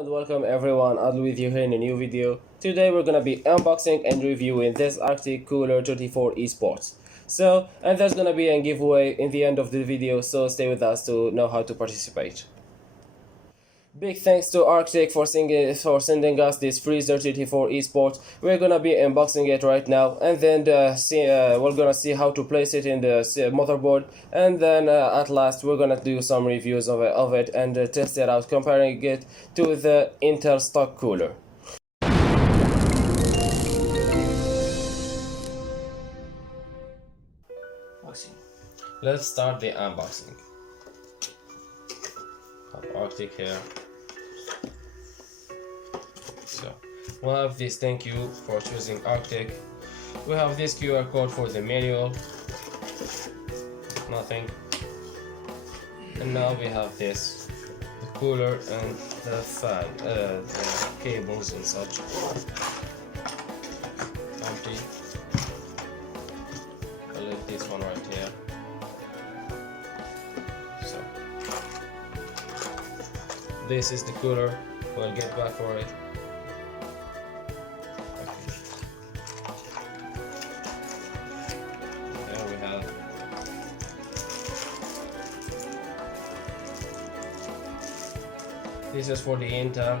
And welcome everyone, Adil with you here in a new video. Today we're gonna be unboxing and reviewing this Arctic Cooler 34 esports. And there's gonna be a giveaway in the end of the video, so stay with us to know how to participate. Big thanks to Arctic for sending us this Freezer 34 esports. We're gonna be unboxing it right now, and then we're gonna see how to place it in the motherboard, and then at last we're gonna do some reviews of it and test it out, comparing it to the Intel stock cooler. Let's start the unboxing. Have Arctic here. So we'll have this thank you for choosing Arctic. We have this QR code for the manual. Nothing. And now we have this, the cooler and the fan, the cables and such. Empty. I'll leave this one right here. So this is the cooler. We'll get back for it. There we have. This is for the intall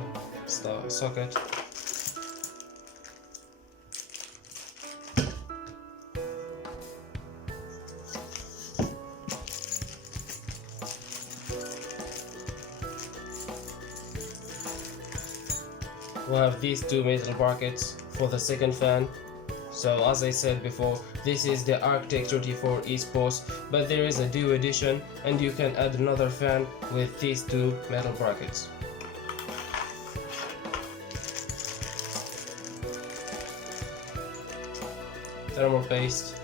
socket. We have these two metal brackets for the second fan. So as I said before, this is the Arctic 34 esports, but there is a Duo edition and you can add another fan with these two metal brackets. Thermal paste.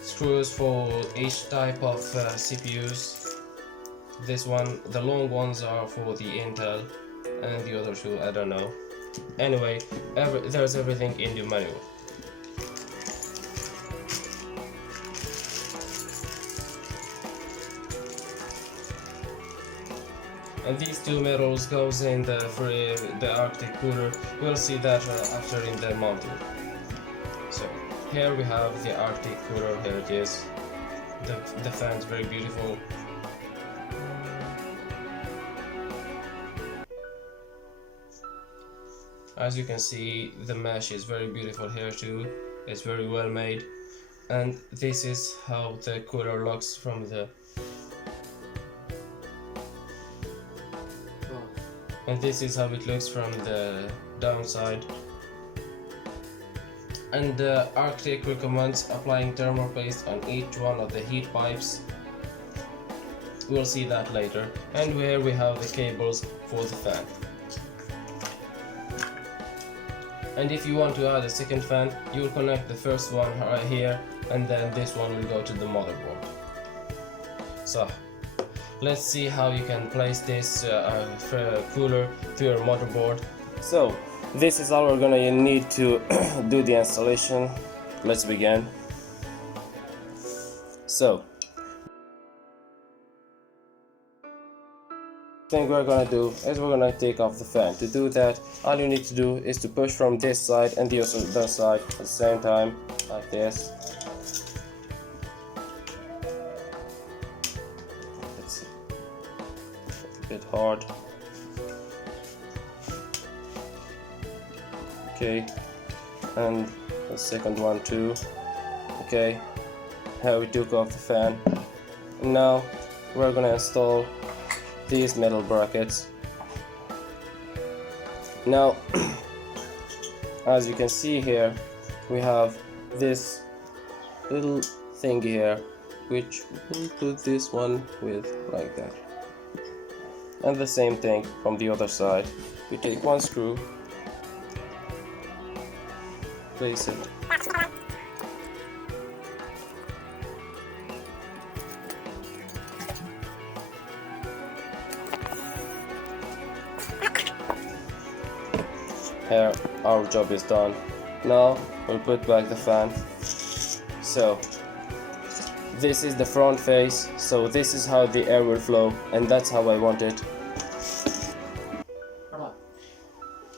Screws for each type of CPUs. This one, the long ones are for the Intel, and the other two I don't know. Anyway, there's everything in the manual. And these two metals goes in the Arctic cooler. We'll see that after in the mounting. So here we have the Arctic cooler. Here it is. The fan is very beautiful. As you can see, the mesh is very beautiful here too. It's very well made, and this is how the cooler looks from the. And this is how it looks from the downside. And the Arctic recommends applying thermal paste on each one of the heat pipes. We'll see that later. And here we have the cables for the fan. And if you want to add a second fan, you will connect the first one right here, and then this one will go to the motherboard. So let's see how you can place this cooler to your motherboard. So this is all we're gonna need to do the installation. Let's begin. So thing we're gonna do is we're gonna take off the fan. To do that, all you need to do is to push from this side and the other side at the same time, like this. It's a bit hard. Okay, and the second one too. Okay, here we took off the fan, and now we're gonna install these metal brackets. Now as you can see here, we have this little thing here, which we'll put this one with like that, and the same thing from the other side. We take one screw, place it, here our job is done. Now we'll put back the fan. So this is the front face, so this is how the air will flow, and that's how I want it.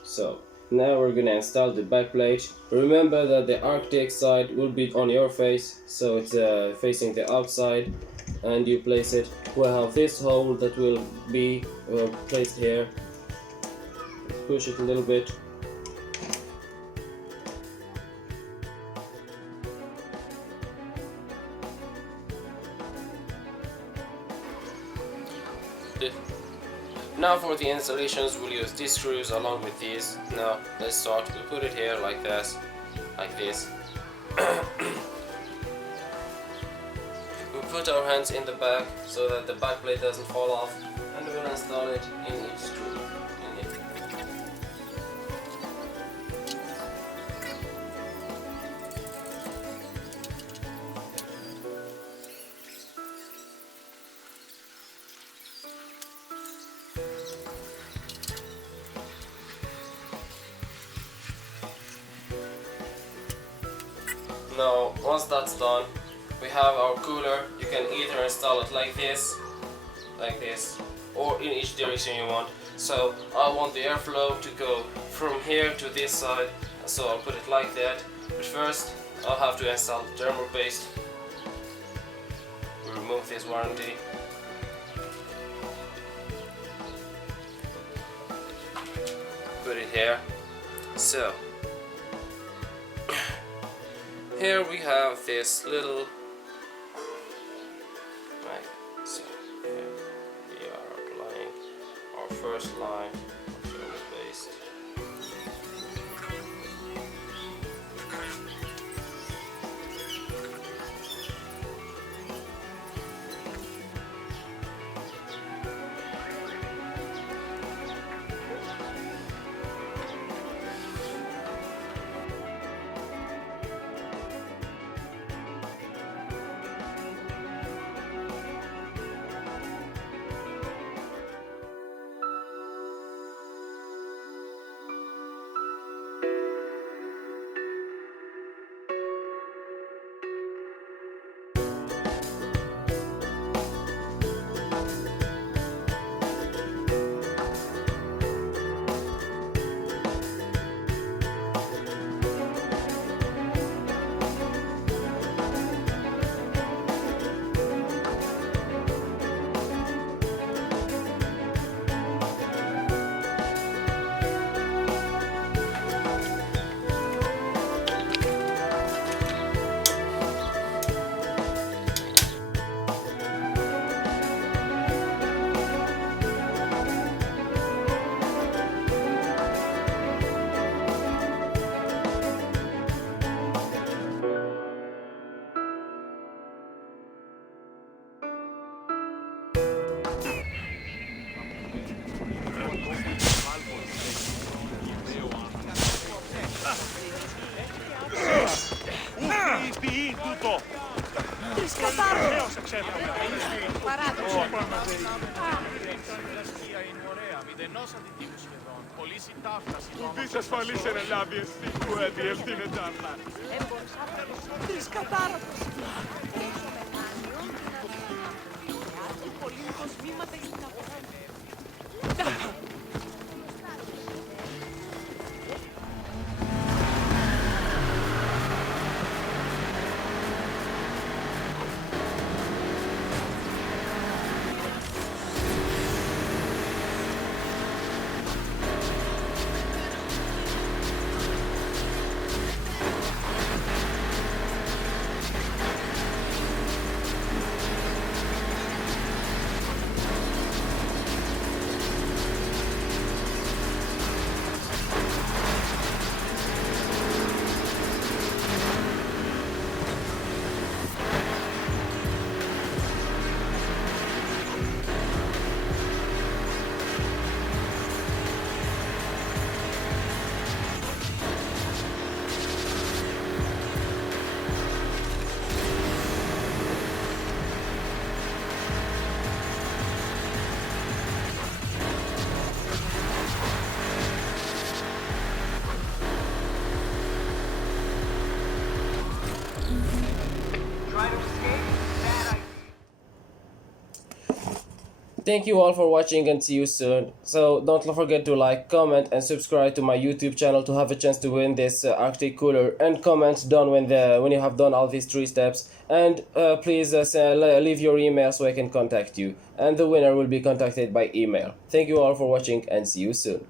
So now we're gonna install the backplate. Remember that the Arctic side will be on your face, so it's facing the outside, and you place it. We'll have this hole that will be placed here. Push it a little bit. Now for the installations, we'll use these screws along with these. Now let's start. We'll put it here like this, We'll put our hands in the back so that the back plate doesn't fall off, and we'll install it in each screw. Now, once that's done, we have our cooler. You can either install it like this, or in each direction you want. So I want the airflow to go from here to this side, so I'll put it like that. But first, I'll have to install the thermal paste. We'll remove this warranty. Put it here. So here we have this little, so here we are applying our first line of thermal paste. Ουδής ασφαλής είναι λάβιες που διεύθυνεται αυτά. Τρεις κατάρροφος. Πολύμικος βήματα για την αγορά. Thank you all for watching and see you soon. So don't forget to like, comment and subscribe to my YouTube channel to have a chance to win this Arctic cooler, and comment down when you have done all these 3 steps, and please leave your email so I can contact you, and the winner will be contacted by email. Thank you all for watching and see you soon.